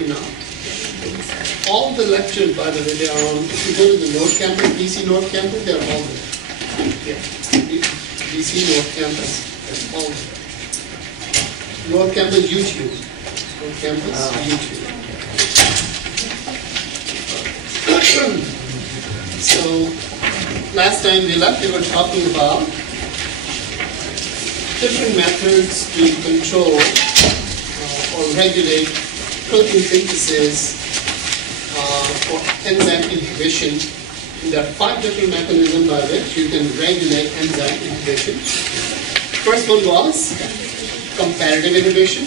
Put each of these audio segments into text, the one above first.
me now. All the lectures, by the way, they are on, if you go to the North Campus, DC North Campus, they're all there. Yeah. DC North Campus, they're all there. North Campus YouTube. North Campus YouTube. So, last time we left, we were talking about different methods to control or regulate protein synthesis for enzyme inhibition. And there are 5 different mechanisms by which you can regulate enzyme inhibition. First one was comparative inhibition,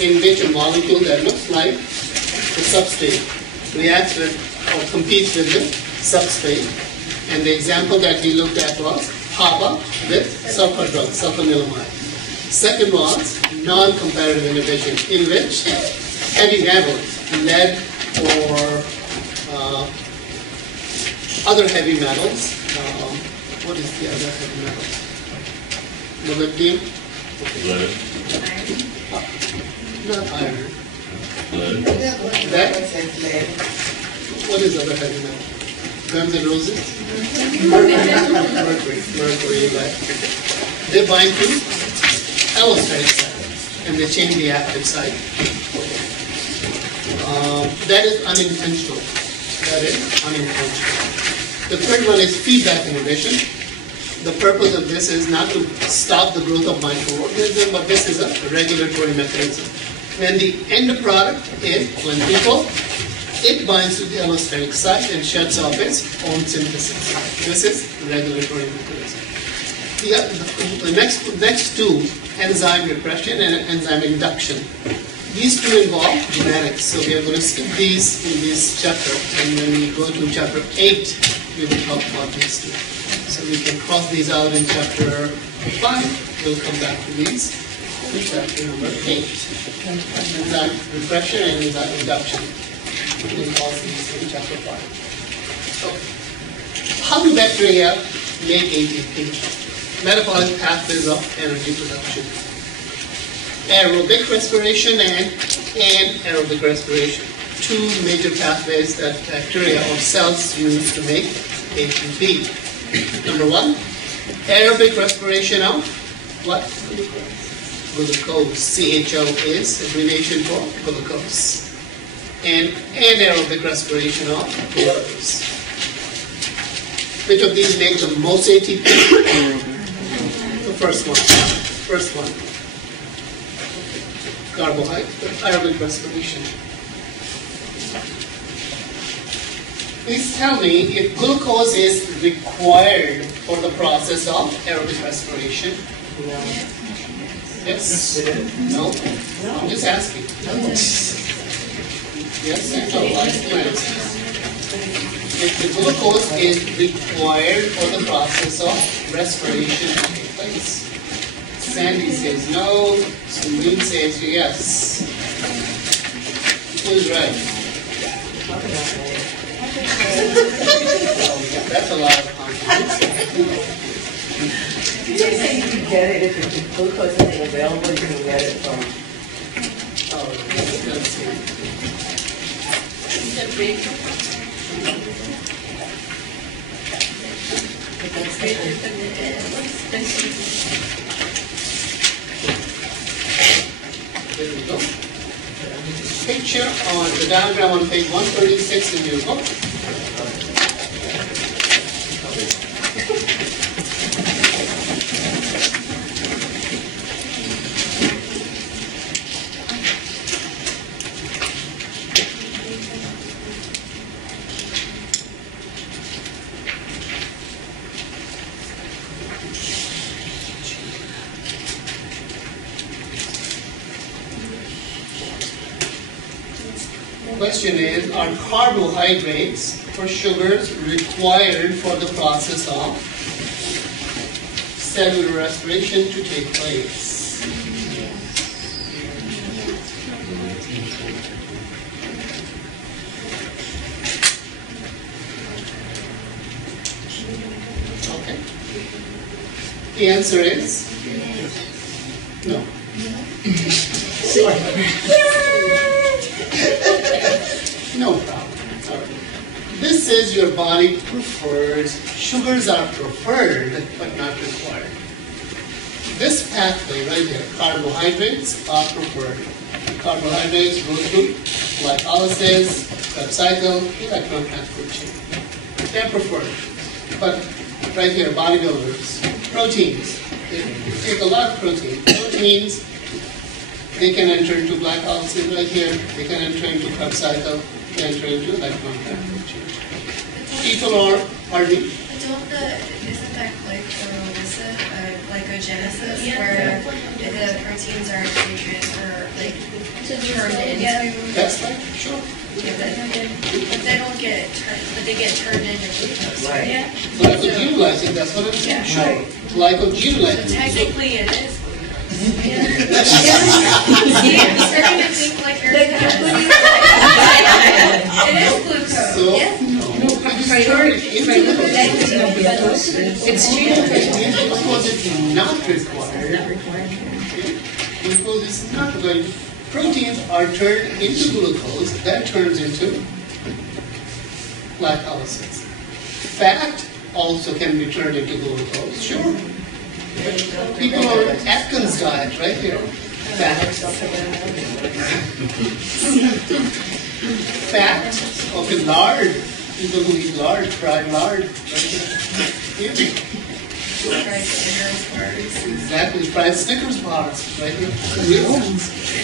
in which a molecule that looks like the substrate reacts with or competes with the substrate. And the example that we looked at was HABA with sulfur drug, sulfanilamide. Second was non-comparative inhibition, in which heavy metals, lead or other heavy metals. What is the other heavy metal? Molybdenum? Lead. Not iron. Lead. That? What is other heavy metal? Guns and Roses? Mercury, lead. They bind to allosteric site and they change the active site. That is unintentional. That is unintentional. The third one is feedback inhibition. The purpose of this is not to stop the growth of microorganisms, but this is a regulatory mechanism. When the end product is plentiful, it binds to the allosteric site and shuts off its own synthesis. This is regulatory mechanism. The next two, enzyme repression and enzyme induction. These two involve genetics, so we are going to skip these in this chapter, and when we go to chapter 8, we will talk about these two. So we can cross these out in chapter 5, we'll come back to these in chapter number 8. Enzyme repression and enzyme induction. We'll cross these in chapter 5. So, how do bacteria make ATP? Metabolic pathways of energy production. Aerobic respiration and anaerobic respiration. 2 major pathways that bacteria or cells use to make ATP. Number 1, aerobic respiration of what? Glucose. CHO is abbreviation for glucose. And anaerobic respiration of glucose. Which of these makes the most ATP? The first one. First one. Carbohydrate, aerobic respiration. Please tell me if glucose is required for the process of aerobic respiration. No. Yes? No? I'm just asking. Yes and no. If the glucose is required for the process of respiration to take place. Sandy says no, Sunil says yes. Who is right? That's a lot of confidence. You just say you can get it if the glucose isn't available, you can get it from. Oh, let's see. There we go. Picture on the diagram on page 136 in your book. Question is, are carbohydrates or sugars required for the process of cellular respiration to take place? Okay. The answer is no. No problem. All right. This is your body prefers. Sugars are preferred, but not required. This pathway right here, carbohydrates are preferred. Carbohydrates go through glycolysis, Krebs cycle, electron transport chain. They're preferred. But right here, bodybuilders, proteins. They take a lot of protein. Proteins, they can enter into glycolysis right here. They can enter into Krebs cycle. They enter into electron transport chain. People are, pardon me? Isn't that glycogenesis, where the proteins are treated or like turned into? That's right, sure. Yeah, but they don't get turned, but they get turned into glucose, right? Yeah. Glycolysis, that's what I'm saying. Sure. So Glycolysis. technically it is glucose. Yeah. You're starting to think like you're it is glucose. So, Yeah. It's changed. Glucose is not required. Glucose is not required. Proteins are turned into glucose, that turns into glycolysis. Fat also can be turned into glucose, sure. People on Atkins diet, right here. Fat, okay, lard. People who eat lard, fried lard, right here. Exactly, fried Snickers bars, right here.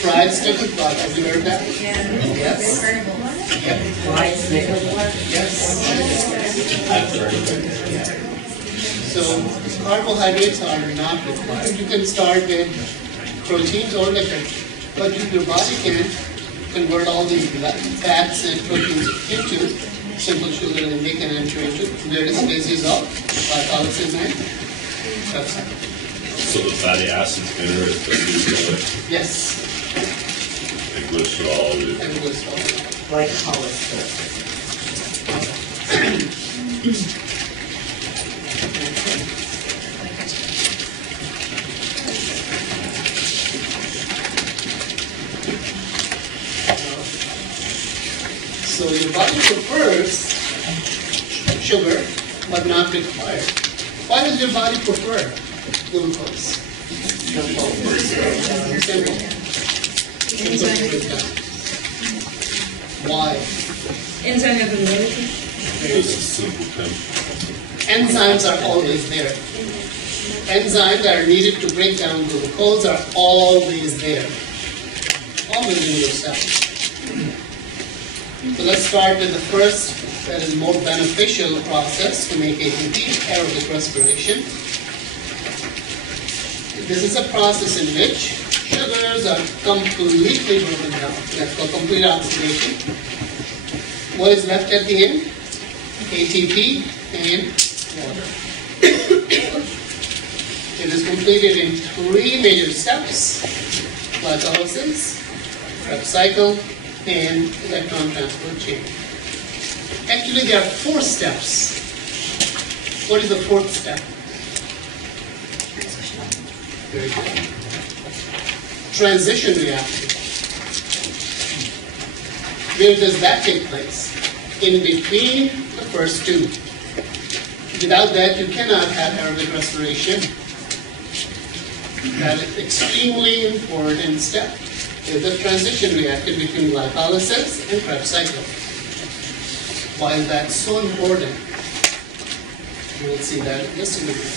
Fried Snickers bars, have you heard that? Yes. Yep. Fried Snickers bar? Yes. I've heard of it. So carbohydrates are not required. You can start with proteins or lipids, but your body can convert all these fats and proteins into simple sugar, and they can enter into various phases of glycolysis and Krebs cycle. So the fatty acids enter it, but you Yes, and glycerol. and glycerol. Glycolysis. So your body prefers sugar, but not required. Why does your body prefer glucose? Simple. Why? Enzyme availability. It's a simple chemical. Enzymes are always there. Enzymes that are needed to break down glucose are always there. Always in your cells. So let's start with the first, that is more beneficial process to make ATP, aerobic respiration. This is a process in which sugars are completely broken down. That's called complete oxidation. What is left at the end? ATP and water. It is completed in 3 major steps: glycolysis, Krebs cycle, and electron transport chain. Actually, there are 4 steps. What is the 4th step? Very good. Transition reaction. Where does that take place? In between the first 2. Without that, you cannot have aerobic respiration. That is extremely important step. Is the transition reaction between glycolysis and Krebs cycle. Why is that so important? You will see that in just a minute.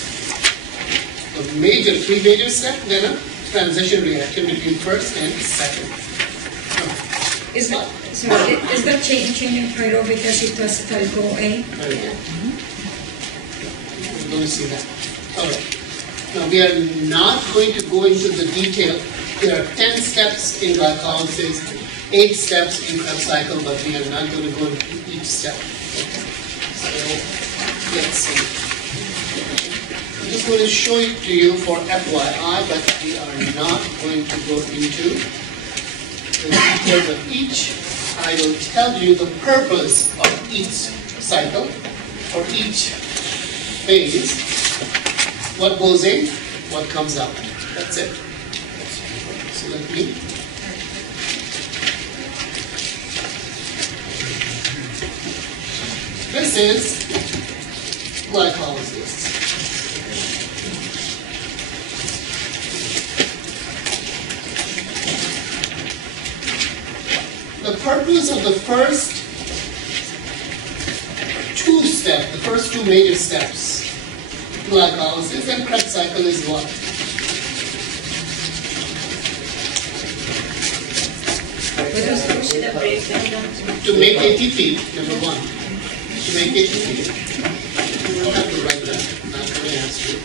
The 3 major steps, then a transition reaction between first and second. Is that changing pyruvic acid to acetyl-CoA? Very good. We're going to see that. All right. Now we are not going to go into the detail. There are 10 steps in glycolysis, 8 steps in Krebs cycle, but we are not going to go into each step. Okay. So let's see. I'm just going to show it to you for FYI, but we are not going to go into the details of each. I will tell you the purpose of each cycle, or each phase, what goes in, what comes out. That's it. So let me. This is glycolysis. The purpose of the first two major steps, glycolysis and Krebs cycle, is what? To make ATP, number one. To make ATP. You don't have to write that. I'm not going to ask you.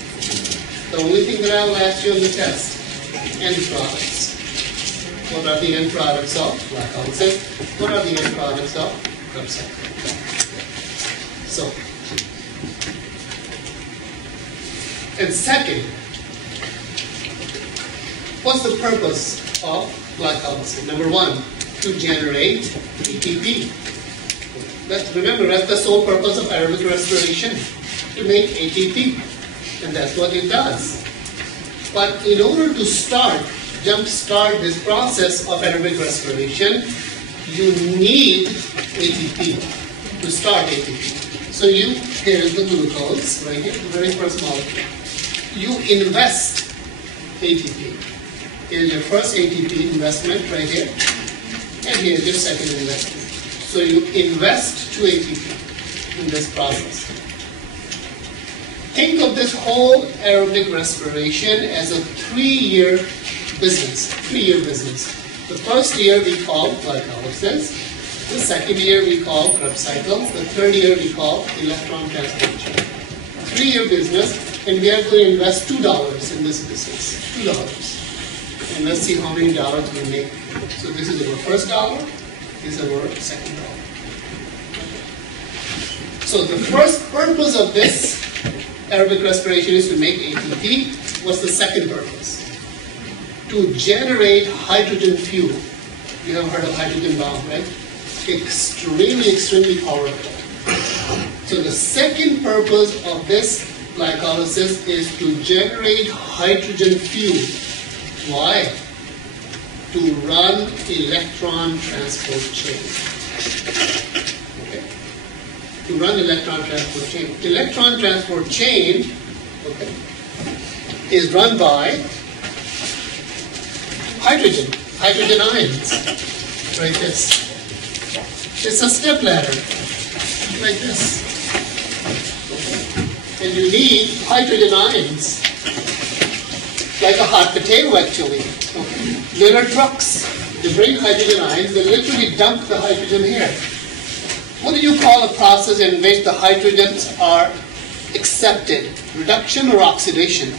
The only thing that I will ask you on the test, end products. What are the end products of glycolysis? What are the end products of Krebs cycle? So, and second, what's the purpose of glycolysis? Number one, to generate ATP. Remember, that's the sole purpose of aerobic respiration, to make ATP. And that's what it does. But in order to jump-start this process of aerobic respiration, you need ATP to start ATP. So here is the glucose, right here, the very first molecule. You invest ATP. Here's your first ATP investment right here. And here's your second investment. So you invest 2 ATP in this process. Think of this whole aerobic respiration as a 3-year business. The first year we call glycolysis. The second year we call Krebs cycles. The third year we call electron transport chain. 3-year business, and we are going to invest $2 in this business. $2. And let's see how many dollars we make. So this is our first dollar. This is our second dollar. So the first purpose of this aerobic respiration is to make ATP. What's the second purpose? To generate hydrogen fuel. You have heard of hydrogen bomb, right? Extremely powerful. So the second purpose of this glycolysis is to generate hydrogen fuel. Why? To run electron transport chain. Okay? To run electron transport chain. Electron transport chain, okay, is run by hydrogen ions, like this. It's a step ladder, like this. Okay. And you need hydrogen ions, like a hot potato actually. Okay. There are trucks, they bring hydrogen ions, they literally dump the hydrogen here. What do you call a process in which the hydrogens are accepted? Reduction or oxidation?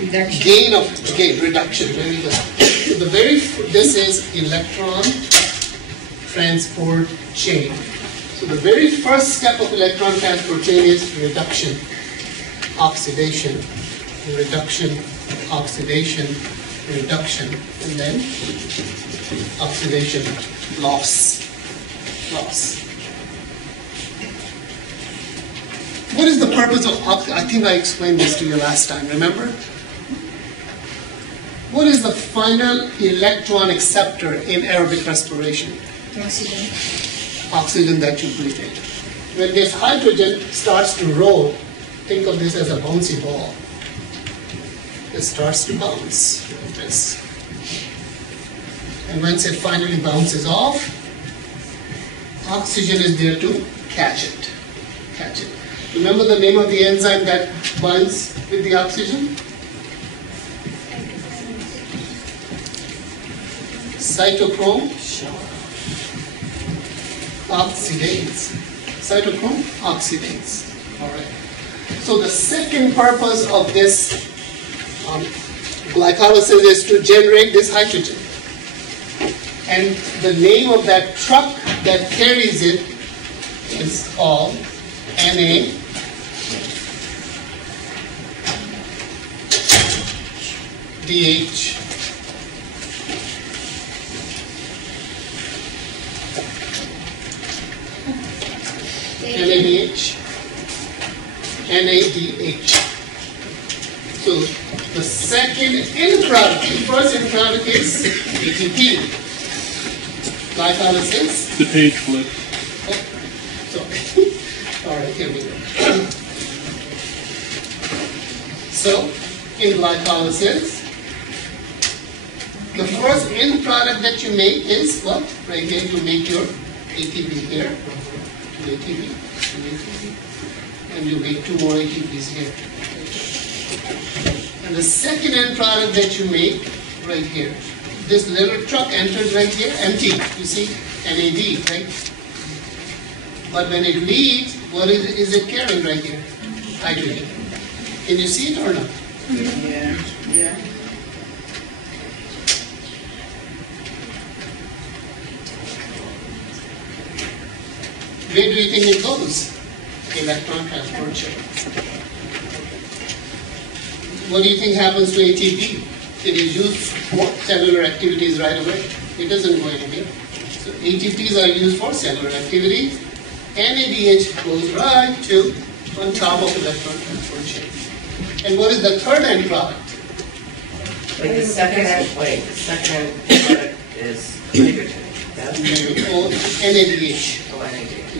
Reduction. Reduction. Very good. So this is electron transport chain. So the very first step of electron transport chain is reduction, oxidation, reduction, oxidation, reduction, and then oxidation, loss. What is the purpose of I think I explained this to you last time, remember? What is the final electron acceptor in aerobic respiration? Oxygen. Oxygen that you breathe in. When this hydrogen starts to roll, think of this as a bouncy ball. It starts to bounce like this. And once it finally bounces off, oxygen is there to catch it. Remember the name of the enzyme that binds with the oxygen? Cytochrome oxidase. Cytochrome oxidase. All right. So the second purpose of this glycolysis is to generate this hydrogen. And the name of that truck that carries it is called NADH. NADH. So the second end product, the first end product is ATP. Glycolysis. The page flip. Oh, sorry. All All right, here we go. So, in glycolysis, the first end product that you make is what? Right here, you make your ATP here, 2 ATP, 2 ATP, and you make 2 more ATPs here. And the second end product that you make, right here, this little truck enters right here, empty, you see, NAD, right? But when it leaves, what is it carrying right here? Hydrogen. Can you see it or not? Yeah. Yeah. Where do you think it goes? Electron transport chain. What do you think happens to ATP? It is used for cellular activities right away. It doesn't go anywhere. So ATPs are used for cellular activities. NADH goes right to on top of electron transport chain. And what is the third end product? Like the second end product is hydrogen. That's NADH. oh, NAD.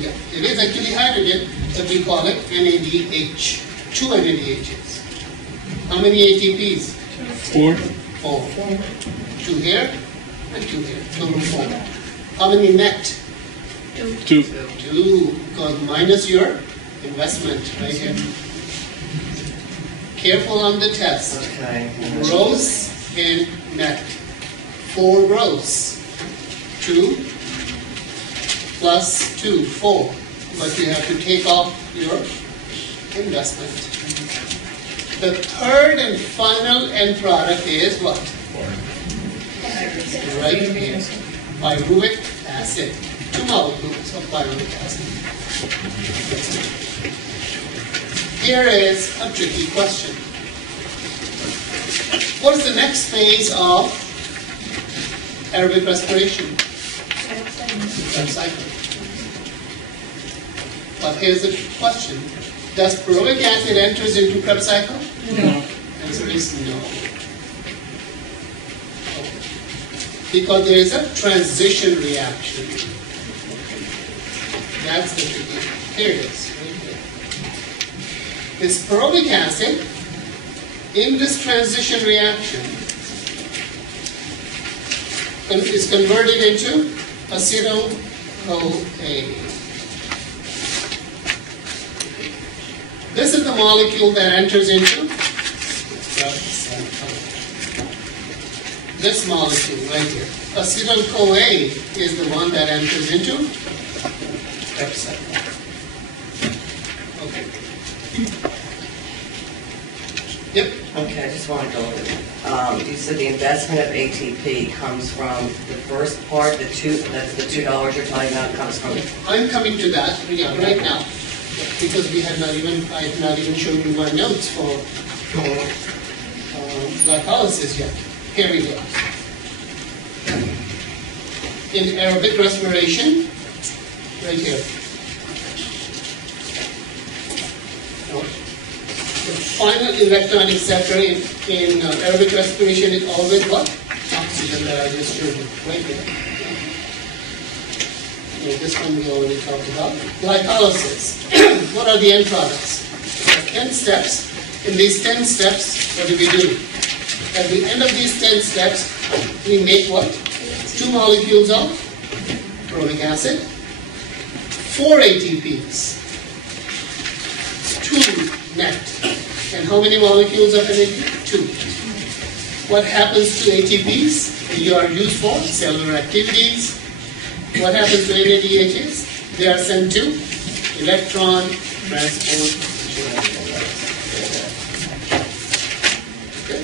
Yeah, it is actually hydrogen, but we call it NADH. 2 NADHs. How many ATPs? 4. 4. 2 here and 2 here. Total 4. How many net? 2. 2, because minus your investment right here. Careful on the test. Okay. Gross and net. 4 gross. 2 plus 2, 4. But you have to take off your investment. The third and final end product is what? Right here. Pyruvic acid. 2 molecules of pyruvic acid. Here is a tricky question. What is the next phase of aerobic respiration? Krebs cycle. But here's the question. Does pyruvic acid enters into Krebs cycle? No. Answer is no. Because there is a transition reaction. That's the tricky. Here it is. Right here. This pyruvic acid, in this transition reaction, is converted into acetyl-CoA. This is the molecule that enters into Krebs cycle. This molecule right here. Acetyl-CoA is the one that enters into Krebs cycle. Okay. Yep. Okay, I just want to go over it. You said the investment of ATP comes from the first part, that's the $2 you're talking about, comes from. I'm coming to that right now because I have not even shown you my notes for glycolysis yet. Here we go. In aerobic respiration, right here. The final electron acceptor in aerobic respiration is always what? Oxygen that I just showed you, right here. This one we already talked about. Glycolysis. What are the end products? 10 steps. In these 10 steps, what do we do? At the end of these 10 steps, we make what? 2 molecules of pyruvic acid, 4 ATPs, 2 net. And how many molecules of NAD? 2. What happens to ATPs? They are used for cellular activities. What happens to NADHs? They are sent to electron transport chain. Okay.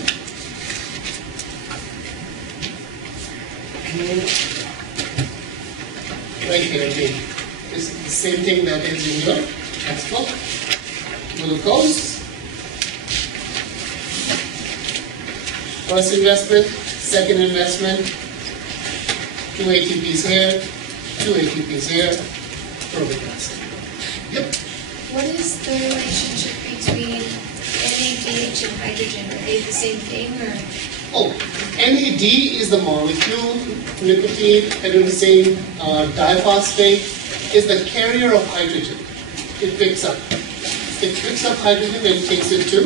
Right here again. This is the same thing that is in your textbook. Glucose. First investment, second investment, 2 ATPs here, 2 ATPs here, pyruvic acid. Yep. What is the relationship between NADH and hydrogen? Are they the same thing or? Oh, NAD is the molecule, nicotine, adenosine, diphosphate, is the carrier of hydrogen. it picks up. It picks up hydrogen and takes it to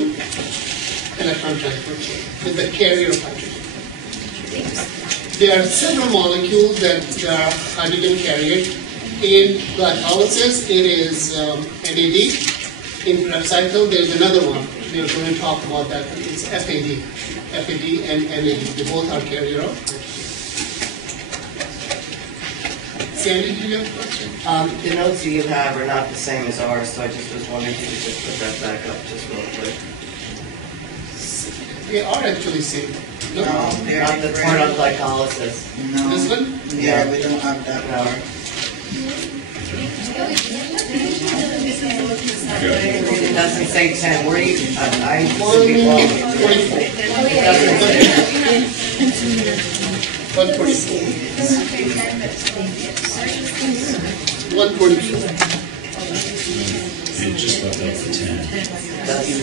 electron transport chain with the carrier of hydrogen. There are several molecules that are hydrogen carriers. In glycolysis, it is NAD. In Krebs cycle, there is another one. We are going to talk about that. It's FAD. FAD and NAD. They both are carrier of hydrogen. Sandy, do you have a question? The notes you have are not the same as ours, so I just was wondering if you could just put that back up just real quick. They are actually same. No? they're Not the part on glycolysis. No. This one? Yeah, we don't have that No. part. It doesn't say 10. Where you, I'm One, be wrong. 24. It doesn't say. 144. 144. You just left out the 10.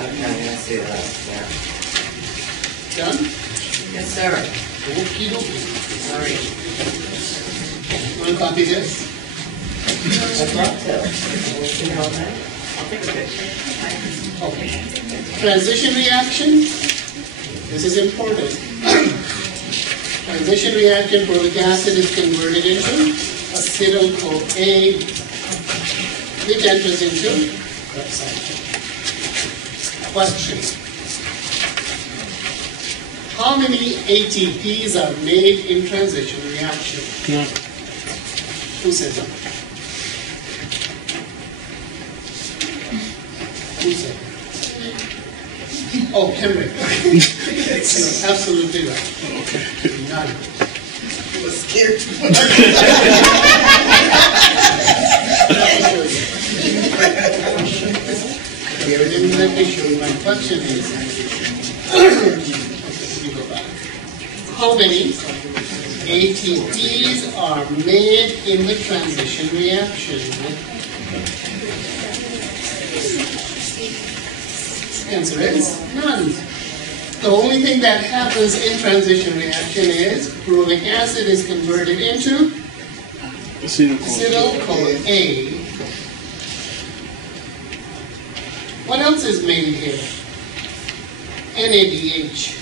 Okay, I see that. Yeah. Done? Yes, sir. Okie dokie. Sorry. You want to copy this? I'd love to. Can you see all that? I'll take a picture. Okay. Transition reaction. This is important. Transition reaction, protic acid is converted into acetyl-CoA, which enters into Krebs cycle. Question. How many ATPs are made in transition reaction? Who said that? Who said that? Oh, Henry. Absolutely right. None. I was scared. Let me show you. My question is, let me go back. How many ATPs are made in the transition reaction? Answer is none. The only thing that happens in transition reaction is protic acid is converted into acetyl-CoA. What else is made here? NADH.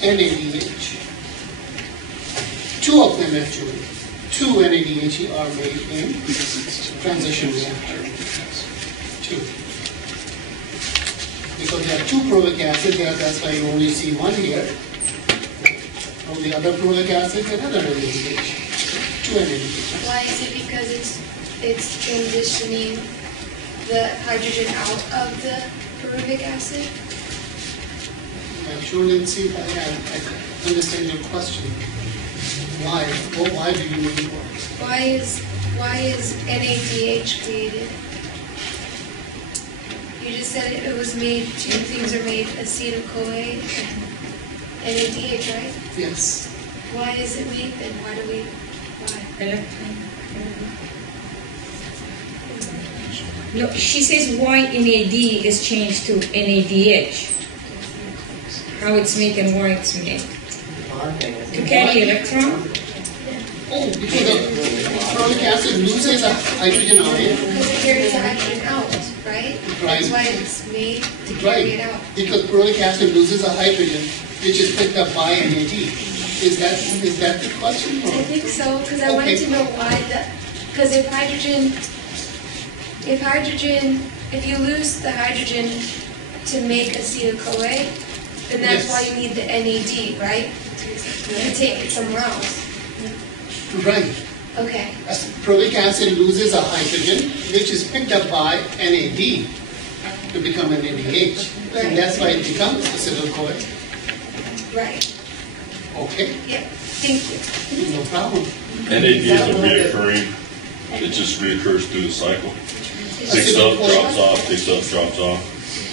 NADH. Two of them actually. Two NADH are made in transition reaction. Two. Because there are two protic acid there, that's why you only see one here. From the other protic acid, another NADH. Two NADH. Why is it? Because it's transitioning the hydrogen out of the pyruvic acid? I sure didn't see if I understand your question. Why? Well, why do you need more? Why is NADH created? You just said it was made, two things are made, acetyl-CoA and NADH, right? Yes. Why is it made then? Why? Electron. No, she says why NAD is changed to NADH. How it's made and why it's made. To carry electron? Oh, because the protic acid loses a hydrogen ion. Because it carries the hydrogen out, right? Right. That's why it's made to carry it out. Because protic acid loses a hydrogen, which is picked up by NAD. Is that the question? I think so, because I wanted to know why because if you lose the hydrogen to make acetyl-CoA, then that's Yes. why you need the NAD, right? To take it somewhere else. Right. Okay. Protic acid loses a hydrogen, which is picked up by NAD to become an NADH. Right. And that's why it becomes acetyl-CoA. Right. Okay, Yep. Thank you. no problem. NAD is a reoccurring, it just reoccurs through the cycle. Picks up, drops off, picks up, drops off.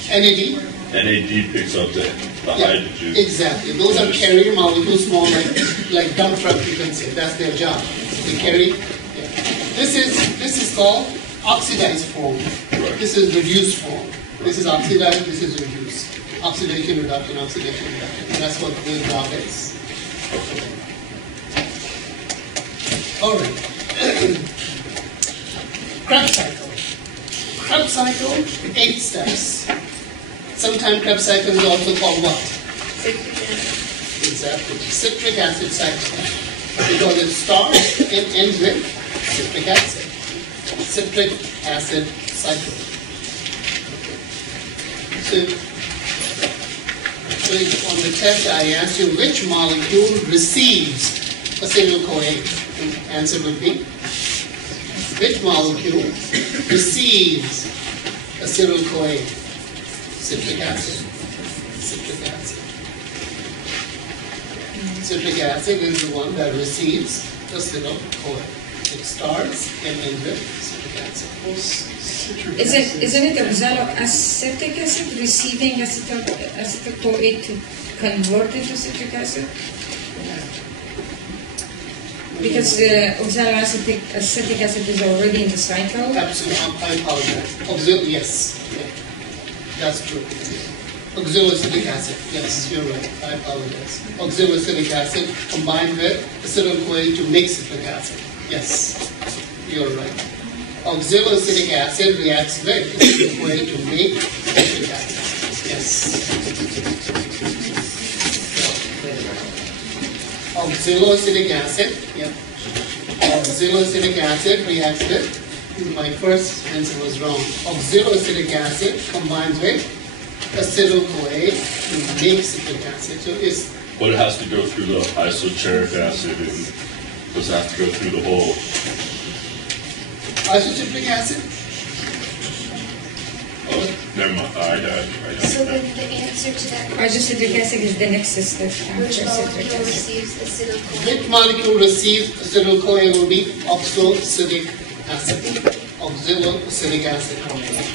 NAD. NAD picks up the hydrogen. Exactly. Those are carrier molecules, small like dump truck, you can say. That's their job. They carry. Yeah. This is called oxidized form. Right. This is reduced form. This is oxidized. This is reduced. Oxidation, reduction, oxidation, reduction. That's what the job is. All right. Krebs cycle. Krebs cycle, 8 steps. Sometimes Krebs cycle is also called what? Exactly. Citric acid cycle. Because it starts and ends with citric acid. Citric acid cycle. So on the test I asked you which molecule receives acetyl-CoA. The answer would be which molecule receives acetyl-CoA? Citric acid. Citric acid. Citric acid is the one that receives acetyl-CoA. It starts and ends with citric acid. Isn't it oxaloacetic acid receiving acetyl-CoA to convert it to citric acid? Because oxaloacetic acetic acid is already in the cycle? Absolutely. I apologize. Yes. Yeah. That's true. Oxaloacetic acid. Yes, you're right. I apologize. Oxaloacetic acid combined with acetyl-CoA to make citric acid. Yes, you're right. Oxaloacetic acid reacts with acetyl-CoA to make citric acid. Yes. Oxaloacetic acid. Yeah. Oxaloacetic acid reacts with. My first answer was wrong. Oxaloacetic acid combines with acetyl-CoA to make citric acid. So it's. But it has to go through the isocitric acid, and does it have to go through the whole? Isocitric acid? Oh, never mind. I got it. So then the answer to that question Isocitric acid is the next step after which citric molecule acid. receives acetyl-CoA? Which molecule receives acetyl-CoA will be oxaloacetic acid. Oxaloacetic acid.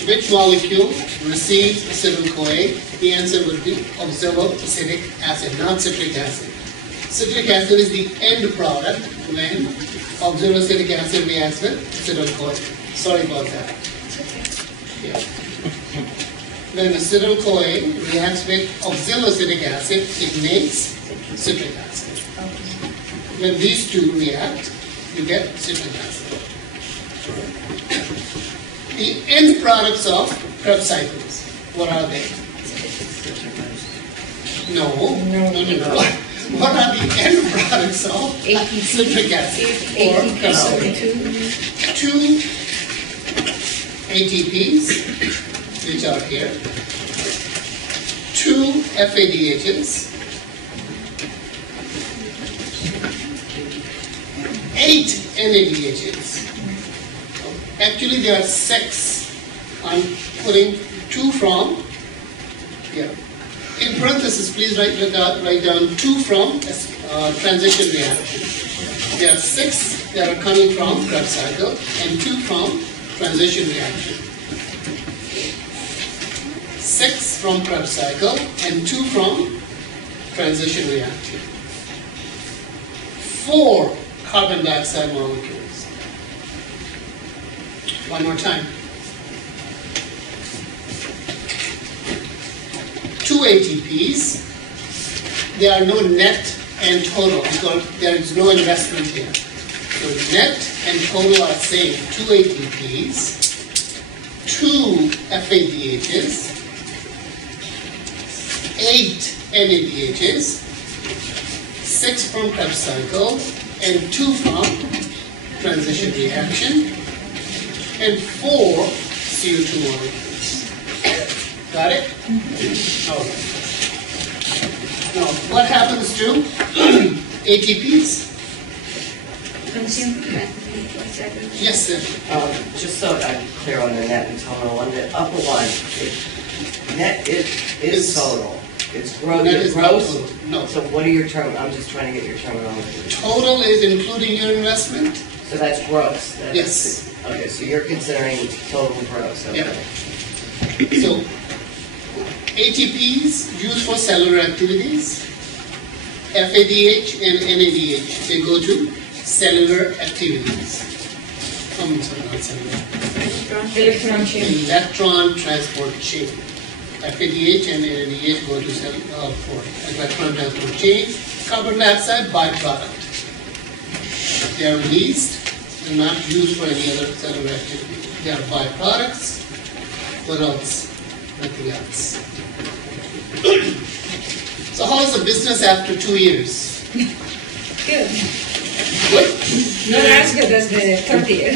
Which molecule receives acetyl-CoA? The answer would be oxaloacetic acid, not citric acid. Citric acid is the end product when oxaloacetic acid reacts with acetyl-CoA. Sorry about that. Yeah. When acetyl-CoA reacts with oxaloacetic acid, it makes citric acid. When these two react, you get citric acid. The end products of Krebs cycles, what are they? No. What are the end products of citric acid or Krebs cycle? 2 ATPs, which are here, 2 FADHs, 8 NADHs. Actually, there are 6. I'm putting 2 from, in parentheses, please write down 2 from transition reaction. There are 6 that are coming from Krebs cycle and 2 from transition reaction. 6 from Krebs cycle and 2 from transition reaction. 4 carbon dioxide molecules. One more time. 2 ATPs. There are no net and total because there is no investment here. So net and total are same. 2 ATPs, 2 FADHs, 8 NADHs, 6 from Krebs cycle, and 2 from transition reaction, and 4 CO2 molecules. Got it? Okay. Now, what happens to ATPs? Yes, sir. Just so I'm clear on the net and total, on the upper one, net is total. It's gross. Net is not total. No. So what are your term? I'm just trying to get your terminology. Total is including your investment? So that's gross. Yes. Okay, so you're considering total gross. Okay. Yeah. So, ATPs used for cellular activities. FADH and NADH, they go to cellular activities. Sorry, not cellular. Electron chain. Electron transport chain. FADH and NADH go to for electron transport chain. Carbon dioxide byproduct. They are released. They're not used for any other cellular activity. They are byproducts. What else? Nothing else. So how is the business after 2 years? Good. Good? Not as good as the third year.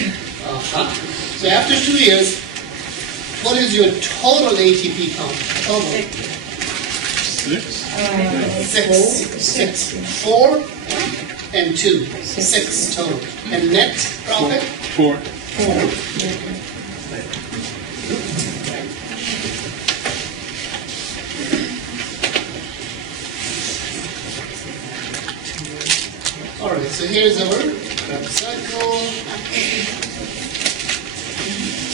So after 2 years, what is your total ATP count? Total. 6. 4 and 2. 6 total. And net profit? 4. 4. Alright, so here's our Krebs cycle.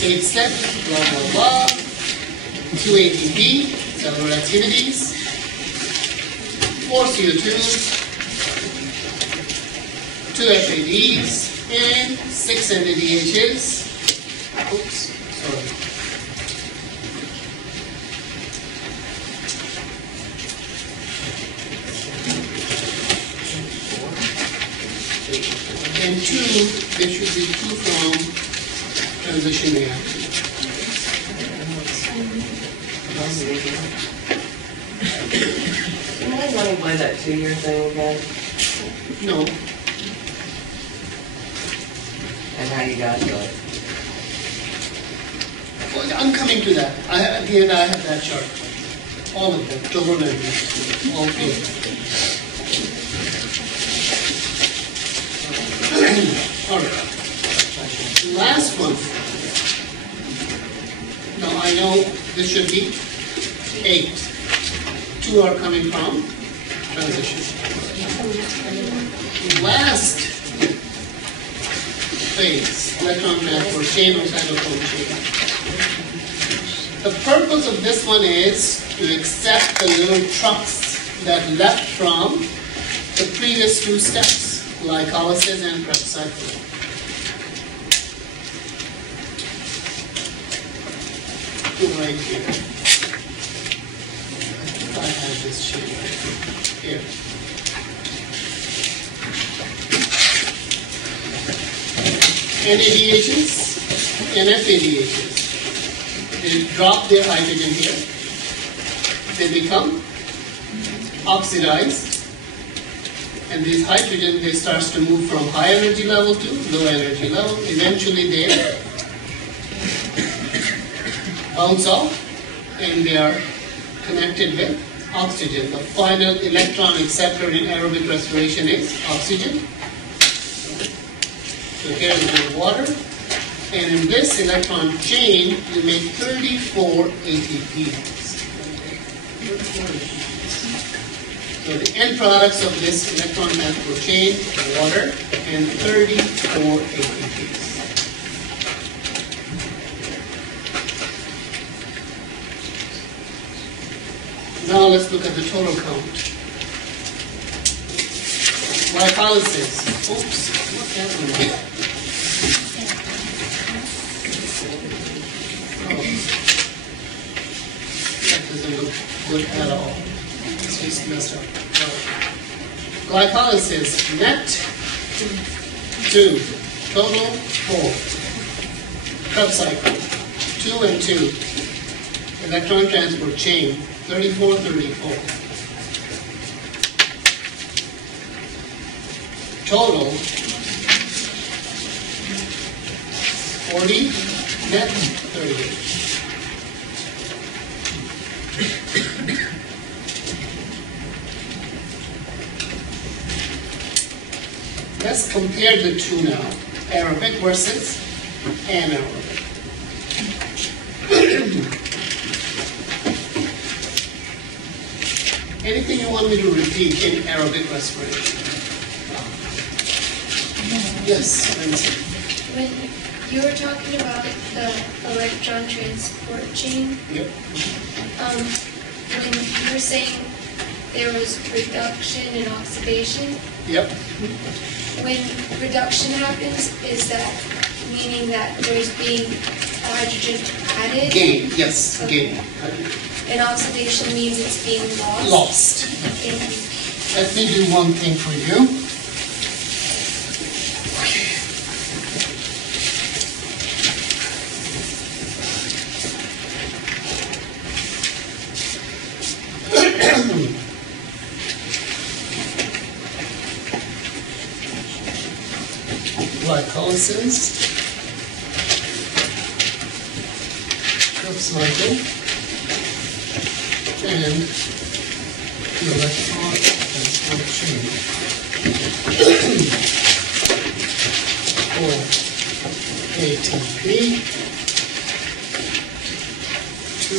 8 step, blah blah blah. 2 ATP, cellular activities. 4 CO2s, 2 FADs, and 6 NADHs. Oops, sorry. And 2, there should be 2 from transition reaction. Can you let me play that 2-year thing again? No, And how you guys do it? well, I'm coming to that. At the end, I have that chart. All of them, total energy, all 3. All right. Last one. Now I know this should be 8. 2 are coming from transition. Last phase, electron transport chain or cytochrome chain. The purpose of this one is to accept the little trucks that left from the previous 2 steps, glycolysis and Krebs cycle. Right here. I have this sheet right here. NADHs and FADHs. They drop their hydrogen here. They become oxidized. And this hydrogen, they starts to move from high energy level to low energy level. Eventually they bounce off and they are connected with oxygen. The final electron acceptor in aerobic respiration is oxygen. So here is the water. And in this electron chain, you make 34 ATPs. So the end products of this electron transport chain, water, and 34 ATPs. Now let's look at the total count. Glycolysis. Oops, what happened here? Oh. That doesn't look good at all. It's just messed up. Glycolysis, net 2, total 4. Krebs cycle, 2 and 2. Electron transport chain, 34, 34. Total, 40, net 38. Let's compare the two now, aerobic versus anaerobic. Anything you want me to repeat in aerobic respiration? Yes, Lindsay. When you were talking about the electron transport chain, Yep. when you were saying there was reduction and oxidation, Yep. when reduction happens, is that meaning that there's being hydrogen added? Gain, yes, gain. And oxidation means it's being lost? Lost. Thank you. Let me do one thing for you. Glycolysis, Krebs cycle, and the electron transport chain. For ATP to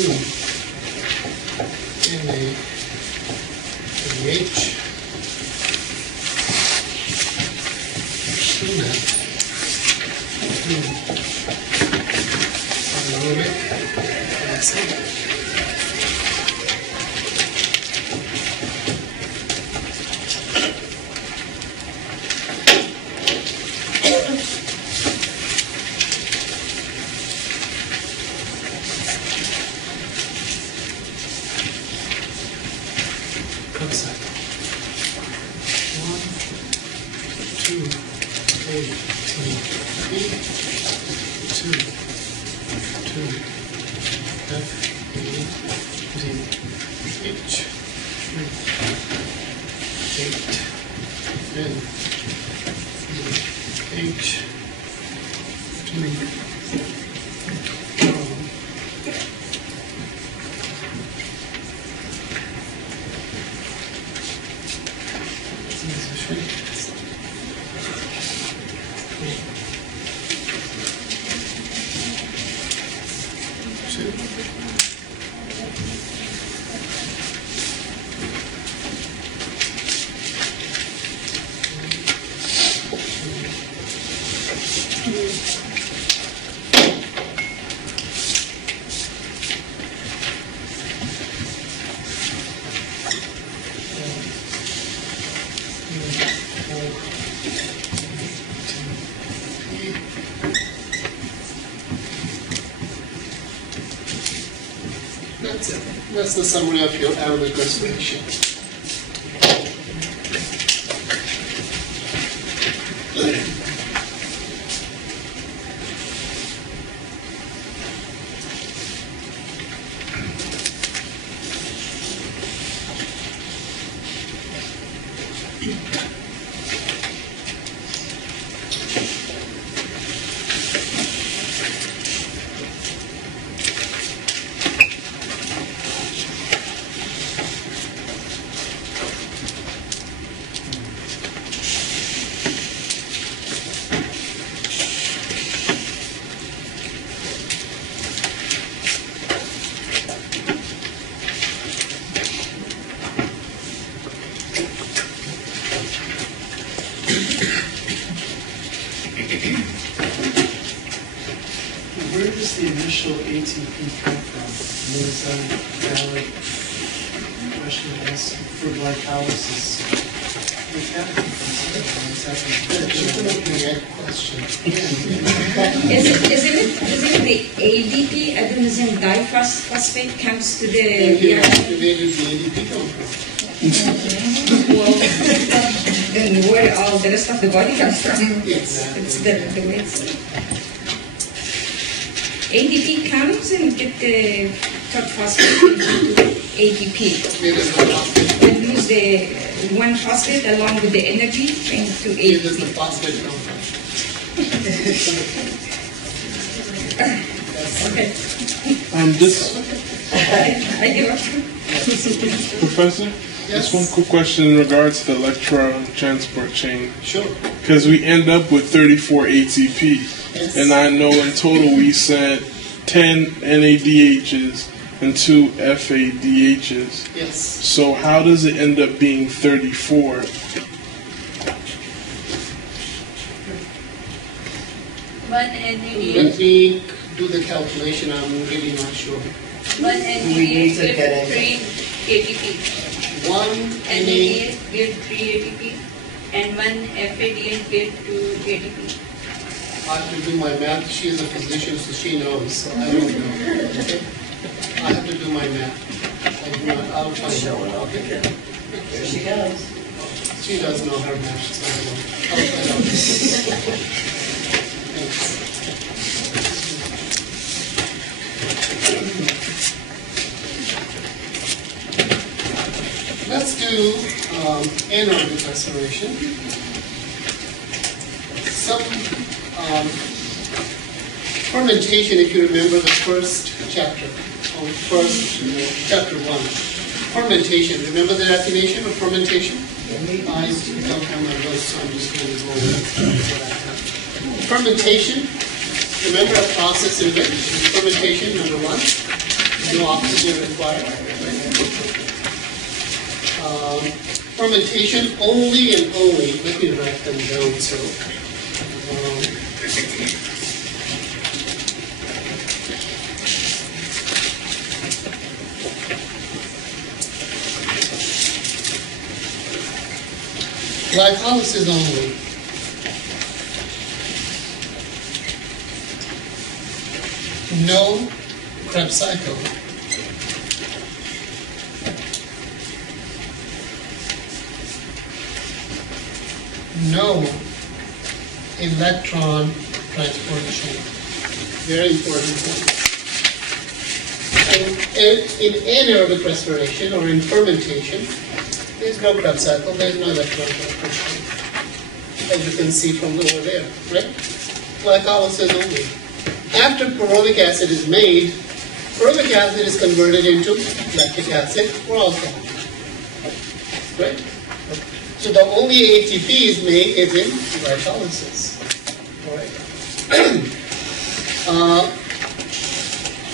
NADH to that. Cyanuric acid. Krebs cycle. 1, 2, ATP. 2, FADH, 8, NH, 2, That's it. That's the summary of your aerobic respiration. Where does the initial ATP come from? And is that a valid question to ask for glycolysis? It's got to come from something. Question. Isn't the ADP, adenosine diphosphate, comes to the Where did the ADP come from? well, and where all the rest of the body comes from? Yes. It's the way it's ADP comes and get the top phosphate into ATP. Where does the phosphate And lose the one phosphate along with the energy into Where does the ATP. phosphate come from? Okay. This, I give up. Professor, Yes. just one quick question in regards to the electron transport chain. Sure. Because we end up with 34 ATP. Yes. And I know in total we sent 10 NADHs and 2 FADHs. Yes. So how does it end up being 34? Let me do the calculation. I'm really not sure. One We need NADH to get gives into 3 ATP. One NA, NADH gives 3 ATP and one FADH gives 2 ATP. I have to do my math. She is a physician, so she knows. So I don't know. Okay? I have to do my math. I do not. I'll find out. Okay? Here she goes. She does know her math. So I don't. I'll find out. Thanks. Let's do anaerobic respiration. Some fermentation, if you remember the first chapter, or chapter 1. Fermentation. Remember the definition of fermentation? I don't have my notes, so I'm just going to go over what I have. Fermentation. Remember a process in which fermentation, number 1, no oxygen required. Fermentation only and only, let me write them down so. Glycolysis only. No Krebs cycle. No electron transport chain. Very important point. In anaerobic respiration or in fermentation, there's no Krebs cycle, there's no electron transport chain. As you can see from over there, right? Glycolysis only. After pyruvic acid is made, pyruvic acid is converted into lactic acid or alcohol. Right? So the only ATP is made is in glycolysis. All right.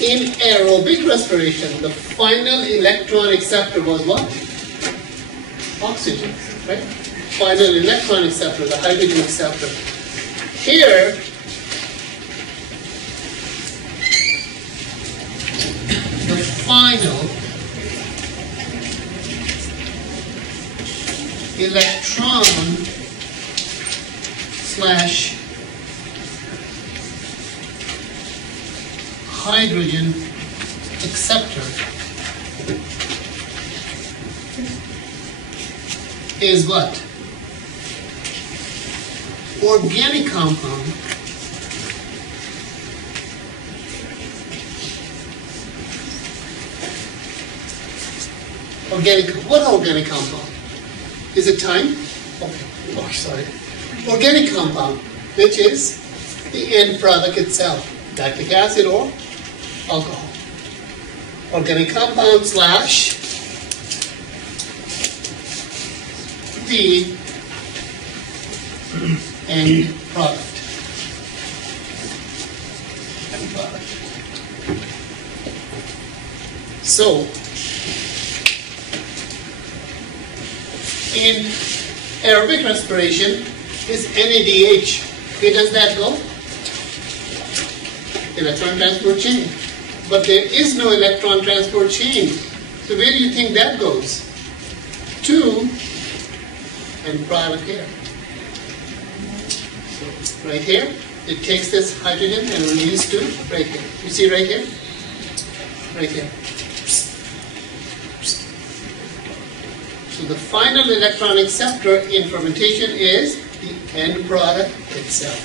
In aerobic respiration, the final electron acceptor was what? Oxygen, right? Final electron acceptor, the hydrogen acceptor. Here, the final electron slash hydrogen acceptor is what? Organic compound what organic compound? Is it time? Okay. Oh, sorry. Organic compound, which is the end product itself, lactic acid or alcohol. Organic compound slash the end product. End product. So, in aerobic respiration is NADH. Where does that go? Electron transport chain. But there is no electron transport chain. So where do you think that goes? To end product here. So right here, it takes this hydrogen and releases to right here. You see right here? Right here. So the final electron acceptor in fermentation is the end product itself.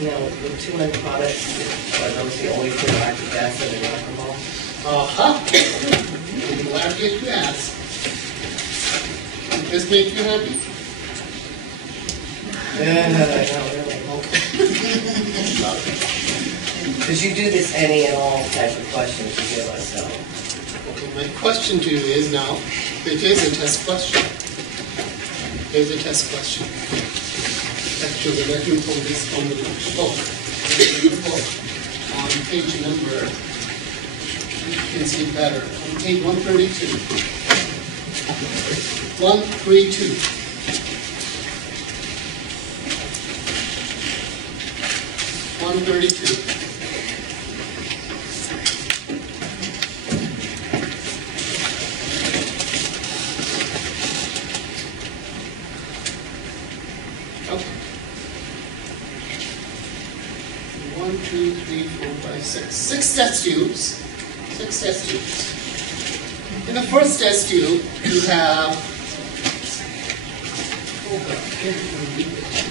You know, the two end products, are those the only two, lactic acid and alcohol? Aha! I'm glad you asked. Does this make you happy? Yeah, no, really. Because you do this any and all type of questions you give us, so. Okay, my question to you is now, it is a test question. Here's a test question. Actually, let me pull this from the book. On page number, you can see better. On page 132. 132. 132. 1, 2, 3, 4, 5, 6. 6 test tubes. 6 test tubes. In the first test tube, you have, oh God, I can't even read it.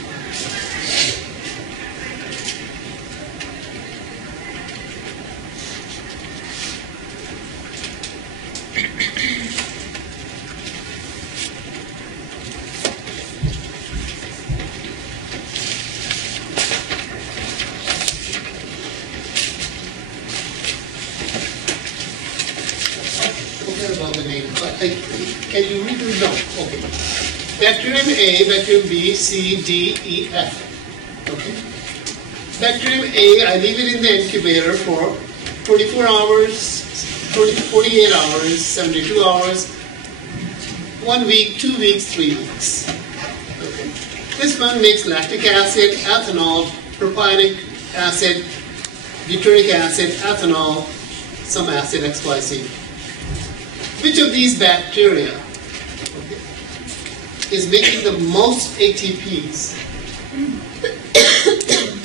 About the name, but can you read it? No. Okay. Bacterium A, bacterium B, C, D, E, F. Okay. Bacterium A, I leave it in the incubator for 24 hours, 48 hours, 72 hours, 1 week, 2 weeks, 3 weeks. Okay. This one makes lactic acid, ethanol, propionic acid, butyric acid, ethanol, some acid XYZ. Which of these bacteria is making the most ATPs?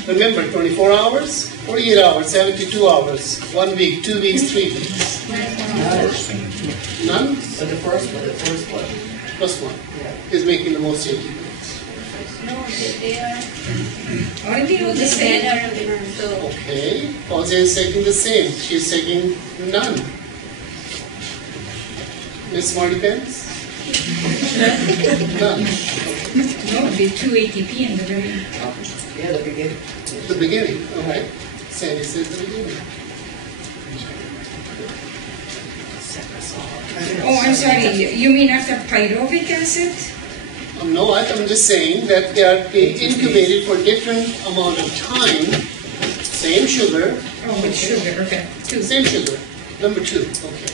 Remember, 24 hours, 48 hours, 72 hours, 1 week, 2 weeks, 3 weeks. None? So the first one. First one is making the most ATPs. No, they are. Are they all the same? So Okay, Fauzi is taking the same. She's taking none. Miss Smarty Pants? None. No, the 2 ATP in the very. Yeah, the beginning. The beginning, okay. Sandy says the beginning. Oh, I'm sorry. You mean after pyruvic acid? No, I'm just saying that they are being incubated for different amount of time. Same sugar. Oh, with sugar. Okay. 2. Same sugar. Number 2. Okay.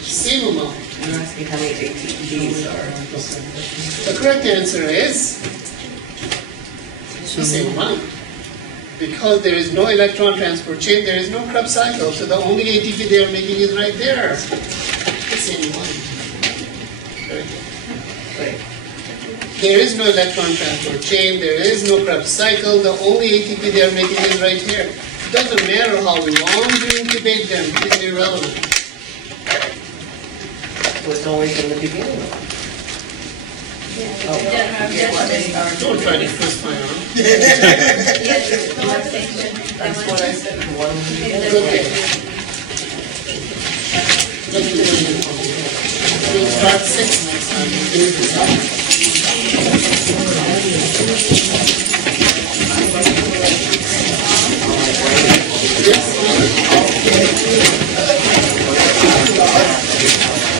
Same amount. You're asking how many ATPs are. The correct answer is the same amount. Because there is no electron transport chain, there is no Krebs cycle, so the only ATP they are making is right there. The same one. Very good. Wait. There is no electron transport chain, there is no Krebs cycle, the only ATP they are making is right here. It doesn't matter how long you incubate them, it's irrelevant. So it's only from the beginning. Don't try to twist my arm. That's what I said. One. Okay. Let's do it. We'll start 6 next time.